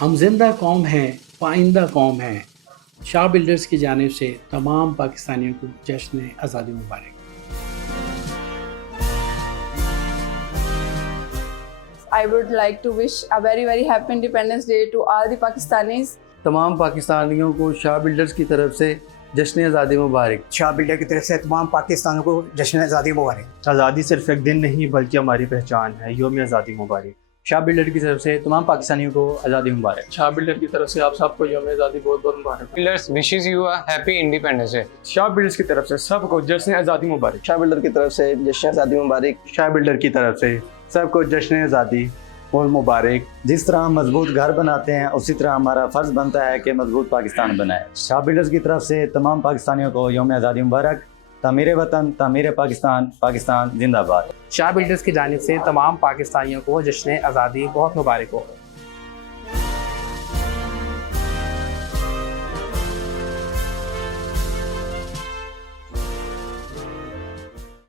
हम जिंदा कौम हैं, पाइंदा कौम हैं। शाह बिल्डर्स की जानिब से तमाम पाकिस्तानियों को जश्न आज़ादी मुबारक। I would like to wish a very happy Independence Day to all the Pakistanis. तमाम पाकिस्तानियों को शाह बिल्डर्स की तरफ से जश्न आज़ादी मुबारक। शाह बिल्डर की तरफ से तमाम पाकिस्तानियों को जश्न आज़ादी मुबारक। आज़ादी सिर्फ एक दिन नहीं बल्कि हमारी पहचान है। योम आज़ादी मुबारक। शाह बिल्डर की तरफ से तमाम पाकिस्तानियों को आज़ादी मुबारक। शाह बिल्डर की तरफ से आप सबको योम आज़ादी बहुत बहुत मुबारक। Builders wishes you a happy independence day. Shah builders की तरफ से सबको जश्न आज़ादी मुबारक। शाह बिल्डर की तरफ से जश्न आज़ादी मुबारक। शाह बिल्डर की तरफ से सबको जश्न आज़ादी और मुबारक। जिस तरह हम मजबूत घर बनाते हैं उसी तरह हमारा फ़र्ज़ बनता है कि मजबूत पाकिस्तान बनाए। शाह बिल्डर्स की तरफ से तमाम पाकिस्तानियों को योम आज़ादी मुबारक। तामीर वतन, तामीर पाकिस्तान, पाकिस्तान जिंदाबाद। शाह बिल्डर्स की जानिब से तमाम पाकिस्तानियों को जश्न आज़ादी बहुत मुबारक हो।